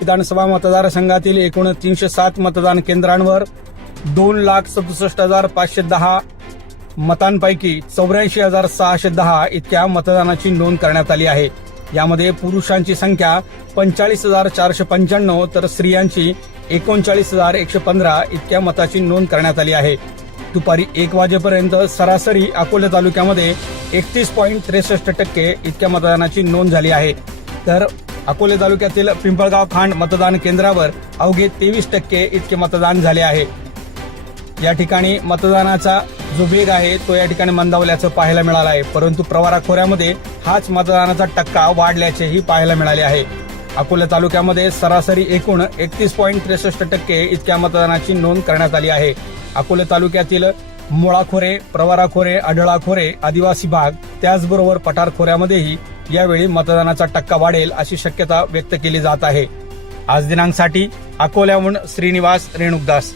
विधानसभा मतदारसंघातील एकूण तीनशे सात मतदान केंद्रांवर दोन लाख सदुसष्ट हजार पाचशे दहा मतांपैकी चौऱ्याऐंशी हजार सहाशे दहा इतक्या मतदानाची नोंद करण्यात आली आहे. यामध्ये पुरुषांची संख्या पंचाळीस हजार चारशे पंच्याण्णव तर स्त्रियांची एकोणचाळीस हजार एकशे पंधरा इतक्या मताची नोंद करण्यात आली आहे. दुपारी एक वाजेपर्यंत सरासरी अकोले तालुक्यामध्ये एकतीस पॉईंट त्रेसष्ट टक्के इतक्या मतदानाची नोंद झाली आहे. तर अकोले तालुक्यातील पिंपळगाव खांड मतदान केंद्रावर अवघे तेवीस टक्के इतके मतदान झाले आहे. या ठिकाणी मतदानाचा जो वेग आहे तो या ठिकाणी मंदावल्याचं पाहायला मिळालं आहे. परंतु प्रवारा खोऱ्यामध्ये हाच मतदानाचा टक्का वाढल्याचेही पाहायला मिळाले आहे. अकोला तालुक्यामध्ये सरासरी एकूण एकतीस पॉईंट त्रेसष्ट टक्के इतक्या मतदानाची नोंद करण्यात आली आहे. अकोले तालुक्यातील मुळाखोरे प्रवाराखोरे आढळाखोरे आदिवासी भाग त्याचबरोबर पठार खोऱ्यामध्येही यावेळी मतदानाचा टक्का वाढेल अशी शक्यता व्यक्त केली जात आहे. आज दिनांकसाठी अकोल्याहून श्रीनिवास रेणुकदास.